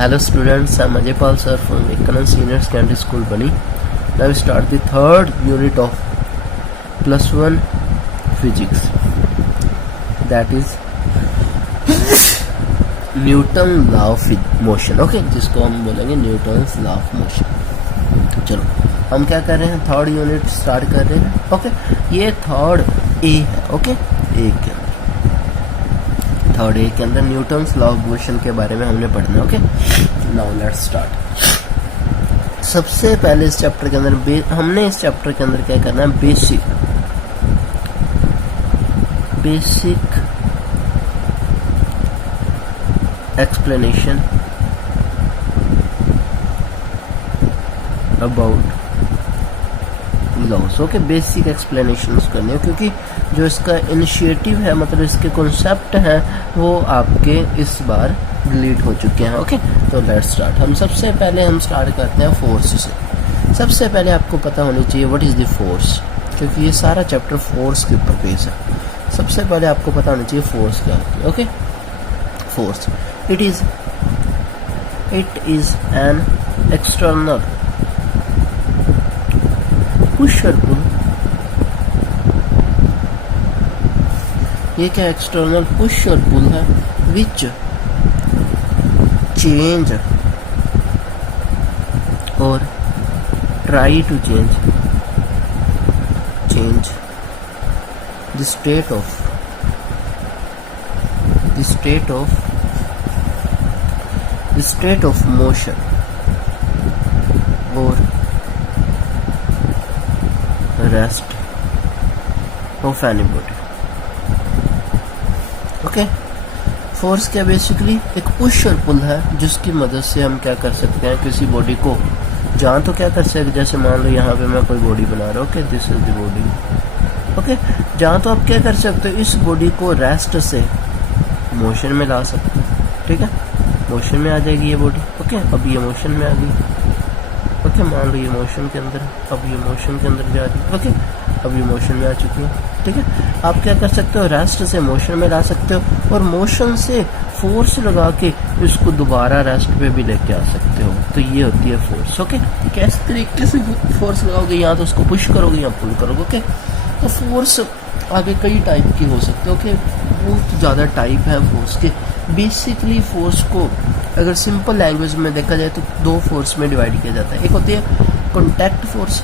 Hello students, I'm Ajaypal sir from Vivekanand Senior Secondary School, Bani. Now we start the third unit of +1 physics, that is Newton law of motion. Okay, जिसको हम बोलेंगे Newton's law of motion. चलो हम क्या कर रहे हैं, third unit start कर रहे हैं. ओके, ये थर्ड ए है. ओके, ए के थर्ड ए के अंदर न्यूटन्स लॉ ऑफ मोशन के बारे में हमने पढ़ना है. Okay, now let's start. सबसे पहले इस चैप्टर के अंदर हमने इस चैप्टर के अंदर क्या करना है, basic explanation about loss. Okay, basic explanation करने, क्योंकि जो इसका इनिशिएटिव है, मतलब इसके कॉन्सेप्ट हैं, वो आपके इस बार डिलीट हो चुके हैं. ओके, तो लेट्स स्टार्ट. हम सबसे पहले स्टार्ट करते हैं फोर्स से. सबसे पहले आपको पता होनी चाहिए व्हाट इज द फोर्स, क्योंकि ये सारा चैप्टर फोर्स के ऊपर बेस है. सबसे पहले आपको पता होनी चाहिए फोर्स क्या होती है. Okay, force it is an external push और पुल. ये क्या एक्सटर्नल पुश और पुल है, विच चेंज और try to change the state of motion or rest of any body. Okay, force क्या बेसिकली एक पुश और पुल है, जिसकी मदद से हम क्या कर सकते हैं, किसी बॉडी को जहाँ तो क्या कर सकते, जैसे मान लो यहाँ पे मैं कोई बॉडी बना रहा हूँ. Okay, this is the body. Okay, जहाँ तो आप क्या कर सकते हो, इस बॉडी को रेस्ट से मोशन में ला सकते हो. ठीक है, मोशन में आ जाएगी ये बॉडी. ओके, अब ये मोशन में आ गई. ओके, मान लो ये मोशन के अंदर, अब ये मोशन के अंदर जा रही है. ओके, अब ये मोशन में आ चुकी है. ठीक है, आप क्या कर सकते हो, रेस्ट से मोशन में ला सकते हो, और मोशन से फोर्स लगा के इसको दोबारा रेस्ट पे भी लेके आ सकते हो. तो ये होती है फोर्स. ओके, किस तरीके से फोर्स लगाओगे, या तो उसको पुश करोगे या पुल करोगे. ओके, तो फोर्स आगे कई टाइप की हो सकते हैं. ओके, बहुत ज़्यादा टाइप है फोर्स के. बेसिकली फोर्स को अगर सिंपल लैंग्वेज में देखा जाए तो दो फोर्स में डिवाइड किया जाता है. एक होती है कॉन्टैक्ट फोर्स,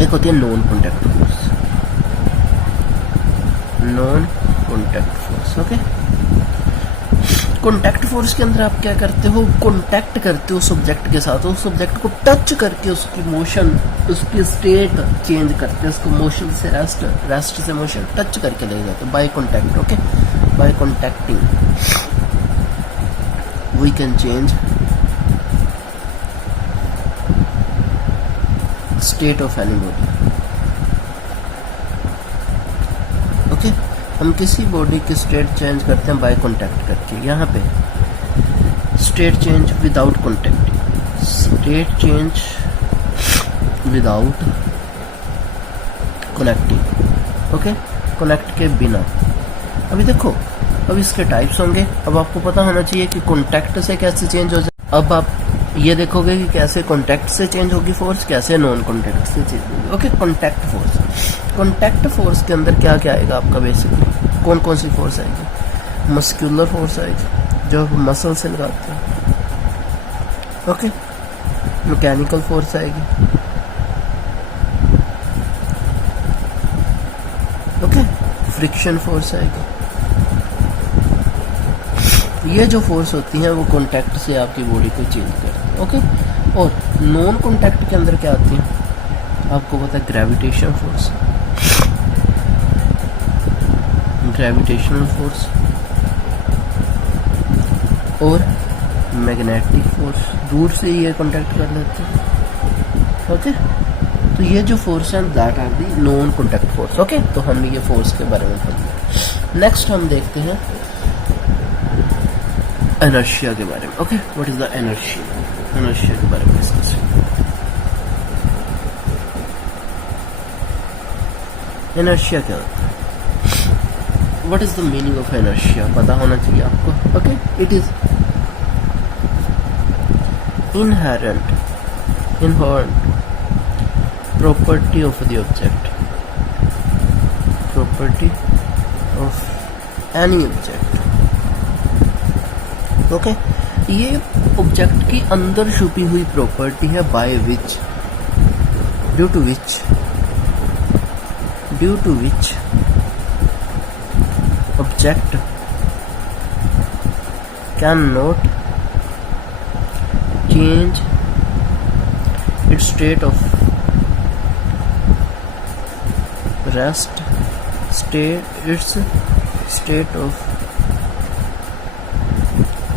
एक होती है non contact force. Okay, contact force के अंदर आप क्या करते हो, कॉन्टैक्ट करते हो सब्जेक्ट के साथ, उस सब्जेक्ट को टच करके उसकी मोशन, उसकी स्टेट चेंज करते हो, उसको मोशन से रेस्ट से मोशन टच करके ले जाते हो by contact. Okay, by contacting we can change state of any body. Okay, हम किसी बॉडी की स्टेट चेंज करते हैं बाय कॉन्टैक्ट करके. यहाँ पे state change without contact, state change without connecting. Okay, connect के बिना. अभी देखो, अब इसके टाइप्स होंगे. अब आपको पता होना चाहिए कि कॉन्टैक्ट से कैसे चेंज हो जाए. अब आप ये देखोगे कि कैसे कॉन्टैक्ट से चेंज होगी फोर्स, कैसे नॉन कॉन्टैक्ट से चेंज होगी. ओके, कॉन्टैक्ट फोर्स के अंदर क्या क्या आएगा आपका, बेसिकली कौन कौन सी फोर्स आएगी, मस्कुलर फोर्स आएगी जो मसल से लगाते हैं. ओके, मैकेनिकल फोर्स आएगी. ओके, फ्रिक्शन फोर्स आएगी. ये जो फोर्स होती हैं वो कॉन्टैक्ट से आपकी बॉडी को चेंज करती है. ओके, और नॉन कॉन्टैक्ट के अंदर क्या आती है, आपको पता है ग्रेविटेशनल फोर्स और मैग्नेटिक फोर्स. दूर से ये कॉन्टैक्ट कर लेते हैं. ओके, तो ये जो फोर्स है that are the non contact force. Okay, तो हमने ये फोर्स के बारे में पढ़ा. नेक्स्ट हम देखते हैं इनर्शिया के बारे में. Okay, what is the inertia के बारे में डिस्कस. इनर्शिया क्या होता है, what is the meaning of inertia पता होना चाहिए आपको. Okay, it is inherent property of the object, property of any object. Okay, ये ऑब्जेक्ट की अंदर छुपी हुई प्रॉपर्टी है by which, due to which object can not change its state of rest, its state of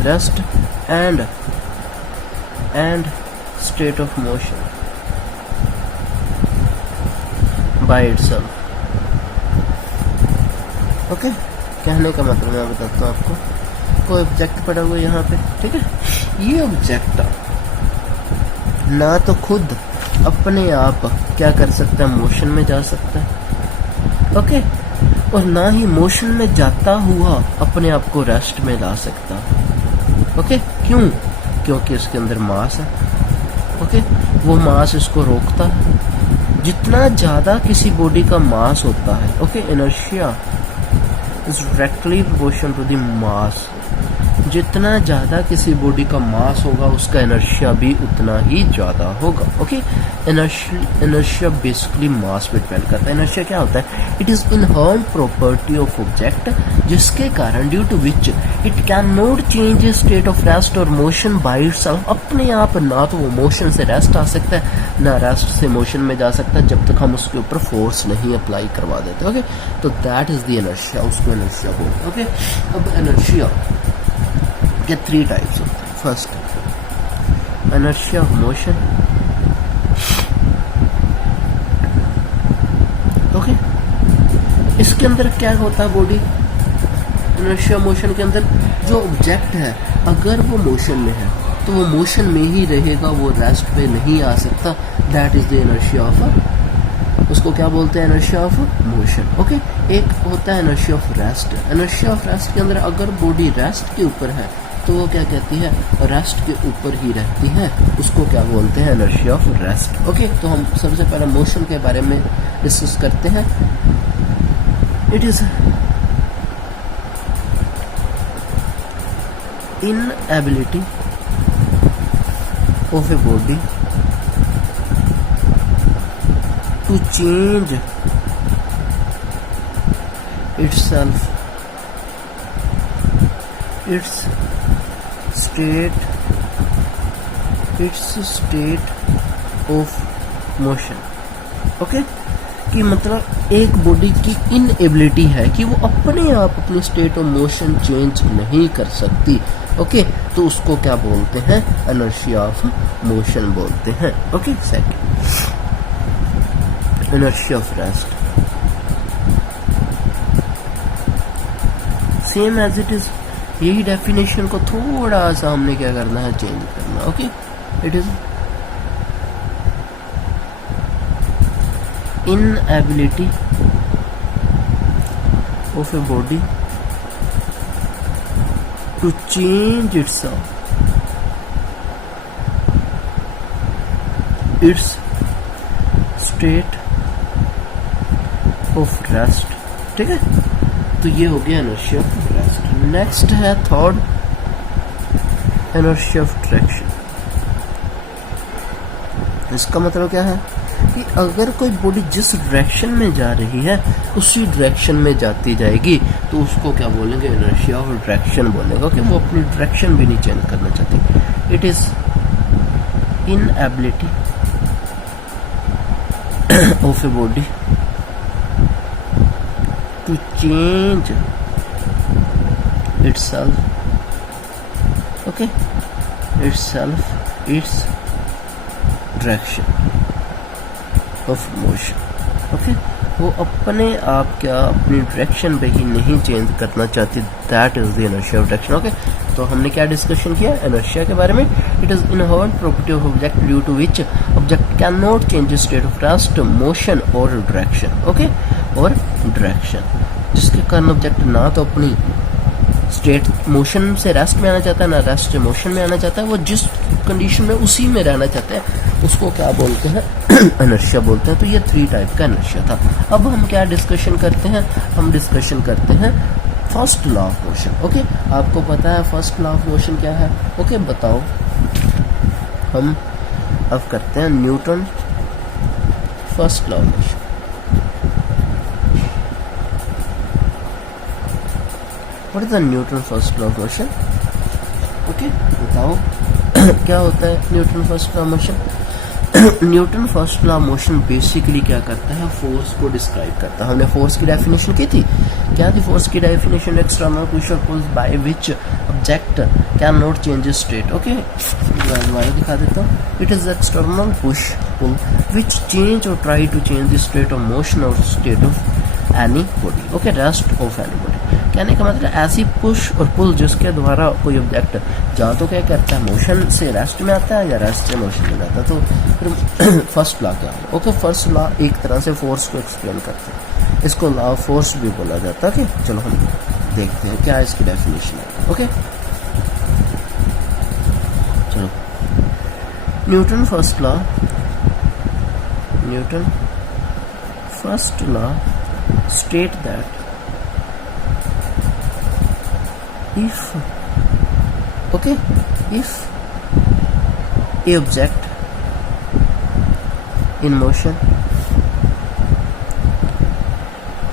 rest and state of motion by itself. Okay, कहने का मतलब मैं बताता हूँ आपको. कोई ऑब्जेक्ट पड़ा हुआ है यहाँ पे, ठीक है. ये ऑब्जेक्ट ना तो खुद अपने आप क्या कर सकता है, मोशन में जा सकता है. ओके, और ना ही मोशन में जाता हुआ अपने आप को रेस्ट में ला सकता. ओके, क्यों? क्योंकि इसके अंदर मास है. ओके, वो मास इसको रोकता है. जितना ज्यादा किसी बॉडी का मास होता है, okay, inertia is directly proportional to the mass. जितना ज्यादा किसी बॉडी का मास होगा उसका इनर्शिया भी उतना ही ज्यादा होगा. ओके, इनर्शिया बेसिकली मास पे डिपेंड करता है. इनर्शिया क्या होता है? It is inherent property of object जिसके कारण due to which it can not change state of rest और मोशन बाय इटसेल्फ. अपने आप ना तो वो मोशन से रेस्ट आ सकता है ना रेस्ट से मोशन में जा सकता है जब तक हम उसके ऊपर फोर्स नहीं अप्लाई करवा देते. ओके, तो दैट इज द इनर्शिया, उसको इनर्शिया बोलते हैं. ओके, अब इनर्शिया के 3 टाइप्स होते हैं. First, inertia of motion. Okay, इसके अंदर क्या होता है बॉडी inertia मोशन के अंदर? जो ऑब्जेक्ट है अगर वो मोशन में है तो वो मोशन में ही रहेगा, वो रेस्ट पे नहीं आ सकता. That is the inertia of, उसको क्या बोलते हैं? inertia of motion. ओके, एक होता है inertia of rest. inertia of rest के अंदर अगर बॉडी रेस्ट के ऊपर है तो वो क्या कहती है? रेस्ट के ऊपर ही रहती है. उसको क्या बोलते हैं? inertia of rest. ओके, तो हम सबसे पहले मोशन के बारे में डिस्कस करते हैं. It is inability of a body to change itself, its state of motion. Okay, कि मतलब एक बॉडी की इनएबिलिटी है कि वो अपने आप अपनी स्टेट ऑफ मोशन चेंज नहीं कर सकती. ओके, तो उसको क्या बोलते हैं? inertia ऑफ मोशन बोलते हैं. Okay, second, inertia of rest. Same as it is, यही डेफिनेशन को थोड़ा सा हमने क्या करना है? चेंज करना. Okay, it is inability of a body to change itself, its state of rest. ठीक है, तो ये हो गया inertia of rest. नेक्स्ट है थर्ड, inertia of traction. इसका मतलब क्या है कि अगर कोई बॉडी जिस डायरेक्शन में जा रही है उसी डायरेक्शन में जाती जाएगी तो उसको क्या बोलेंगे? inertia of traction बोलेगा कि वो अपनी डायरेक्शन भी नहीं चेंज करना चाहती. It is inability of a body to change itself, okay, its direction of motion. Okay, वो अपने आप क्या अपनी डायरेक्शन पे ही नहीं चेंज करना चाहती. That is the inertia of traction. ओके, तो हमने क्या डिस्कशन किया inertia के बारे में? It is inherent property of object due to which object can not change state of rest, motion और डायरेक्शन. ओके, और डायरेक्शन. जिसके कारण ऑब्जेक्ट ना तो अपनी स्टेट मोशन से रेस्ट में आना चाहता है, ना रेस्ट से मोशन में आना चाहता है, वो जिस कंडीशन में उसी में रहना चाहता है, उसको क्या बोलते हैं? इनर्शिया बोलते हैं। तो ये 3 टाइप का इनर्शिया था। अब हम क्या डिस्कशन करते हैं? हम डिस्कशन करते हैं first law of motion. Okay, आपको पता है फर्स्ट लॉ ऑफ मोशन क्या है? ओके, बताओ। हम अब करते हैं Newton first law of motion. What is the Newton first law of motion? Okay, बताओ क्या होता है Newton first law of motion? Newton first law of motion basically क्या करता है? फोर्स को डिस्क्राइब करता है। हमने फोर्स की डेफिनेशन की थी। क्या थी फोर्स की डेफिनेशन? एक्सटर्नल पुश और pull by which object can not change its state. Okay, दोबारा दिखा देता हूँ। It is external push pull which change और try to change the state of motion और state of any body. Okay, rest of any body. कहने का मतलब ऐसी पुश और पुल जिसके द्वारा कोई ऑब्जेक्ट या तो क्या करता है? मोशन से रेस्ट में आता है या रेस्ट से मोशन में जाता है। तो फिर फर्स्ट लॉ क्या है? ओके, फर्स्ट लॉ एक तरह से फोर्स को एक्सप्लेन करते हैं। इसको लॉ ऑफ फोर्स भी बोला जाता है। ओके, चलो हम देखते हैं क्या इसकी डेफिनेशन है। ओके, चलो Newton first law state that if a object in motion,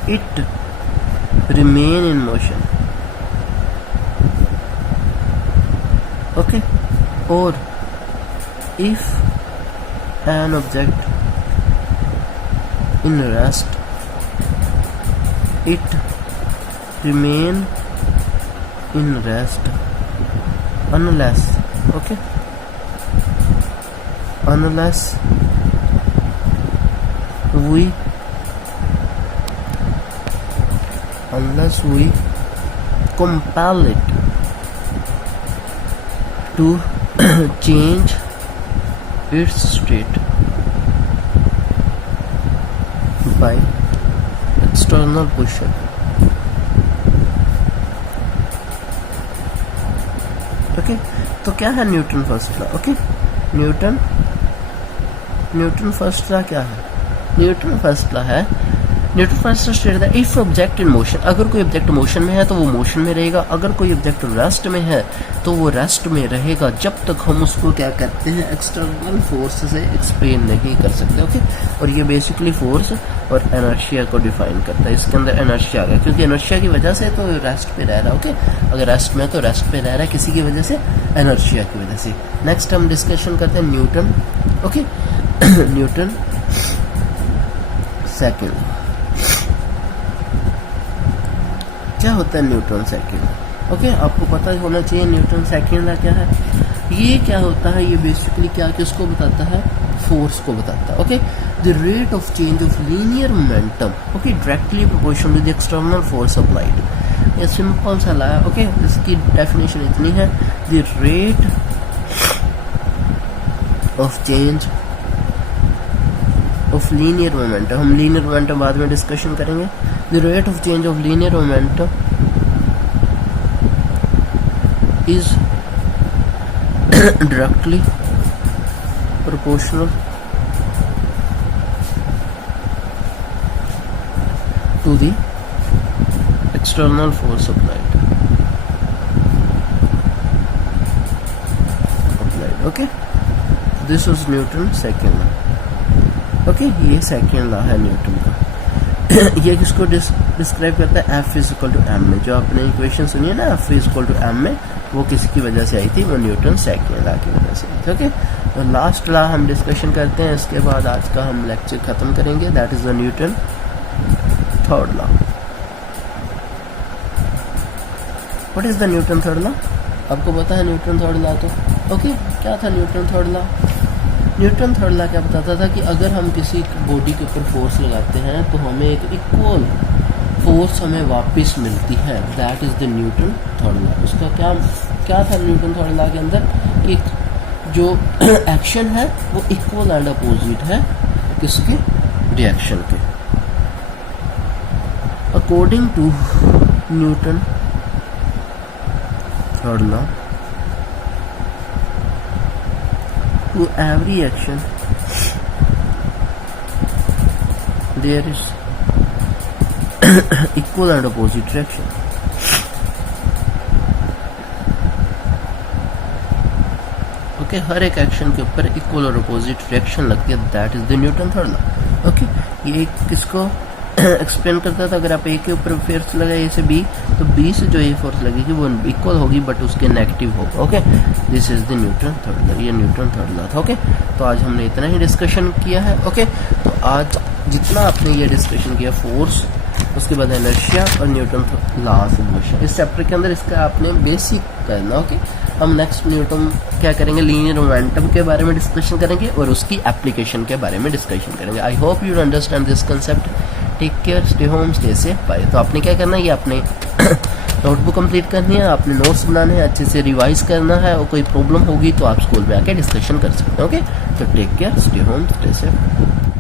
it remain in motion, okay, or if an object in rest, it remain in rest unless we compel it to change its state by external push. Okay, तो क्या है Newton first law? Okay, Newton first law क्या है? Newton first law है Newton first law state that if object in motion, अगर कोई object motion में है तो वो मोशन में रहेगा, अगर कोई ऑब्जेक्ट रेस्ट में है तो वो रेस्ट में रहेगा, जब तक हम उसको क्या करते हैं? एक्सटर्नल फोर्स से एक्सप्लेन नहीं कर सकते। ओके, और ये बेसिकली फोर्स और इनर्शिया को डिफाइन करता है। इसके अंदर इनर्शिया आ गया क्योंकि इनर्शिया की वजह से तो रेस्ट पे रह रहा है। ओके, अगर रेस्ट में है तो रेस्ट पे रह रहा है किसी की वजह से? इनर्शिया की वजह से। नेक्स्ट हम डिस्कशन करते हैं न्यूटन। Okay, Newton second. क्या होता है न्यूटन सेकंड? ओके, आपको पता होना चाहिए न्यूटन सेकंड लॉ क्या है। ये क्या होता है? ये बेसिकली क्या किसको बताता है? फोर्स को बताता है। Okay, the rate of change of linear momentum, okay, directly proportional to the external force applied. ये सिंपल सा लॉ है। ओके, इसकी डेफिनेशन इतनी है, the rate of change of linear momentum. हम लीनियर मोमेंटम बाद में डिस्कशन करेंगे। The rate of change of linear momentum is directly proportional to the external force applied. Okay, this was Newton's second law. Okay, ये second law है Newton का। ये किसको describe करता है? F is equal to M में। जो आपने इक्वेशन सुनी है ना, F is equal to M में, वो किसकी वजह से आई थी? वो न्यूटन सेकंड लॉ की वजह से आई थी। ओके, तो लास्ट लॉ हम डिस्कशन करते हैं, इसके बाद आज का हम लेक्चर खत्म करेंगे। That is the Newton third law. What is the Newton third law? आपको पता है न्यूटन थर्ड लॉ तो? ओके, क्या था Newton third law? Newton third law क्या बताता था कि अगर हम किसी बॉडी के ऊपर फोर्स लगाते हैं तो हमें एक इक्वल फोर्स हमें वापस मिलती है। That is the Newton third law. उसका क्या था न्यूटन थर्ड लॉ के अंदर? कि जो एक्शन है वो इक्वल एंड अपोजिट है किसके? रिएक्शन के। और According to Newton third law, to every action there is equal and opposite reaction. Okay, हर एक एक्शन के ऊपर इक्वल और अपोजिट रिएक्शन लगती है, that is the Newton third law. Okay, ये किसको एक्सप्लेन करता था, अगर आप ए के ऊपर फोर्स लगाए ए से बी, तो बी से जो ये फोर्स लगेगी वो इक्वल होगी बट उसके नेगेटिव होगा। Okay, this is the Newton third law, ये न्यूटन थर्ड लॉ था। ओके, तो आज हमने इतना ही डिस्कशन किया है। ओके, तो आज जितना आपने ये डिस्कशन किया, फोर्स, उसके बाद इनर्शिया और न्यूटन लॉ ऑफ मोशन, इस चैप्टर के अंदर इसका आपने बेसिक करना। ओके, हम नेक्स्ट न्यूटन क्या करेंगे, लीनियर मोमेंटम के बारे में डिस्कशन करेंगे और उसकी एप्लीकेशन के बारे में डिस्कशन करेंगे। I hope you understand this concept. Take care, stay home, stay safe, bye. तो आपने क्या करना है, ये आपने नोटबुक कंप्लीट करनी है, आपने नोट्स बनाने हैं, अच्छे से रिवाइज करना है, और कोई प्रॉब्लम होगी तो आप स्कूल में आके डिस्कशन कर सकते हैं। ओके, तो take care, stay home, stay safe.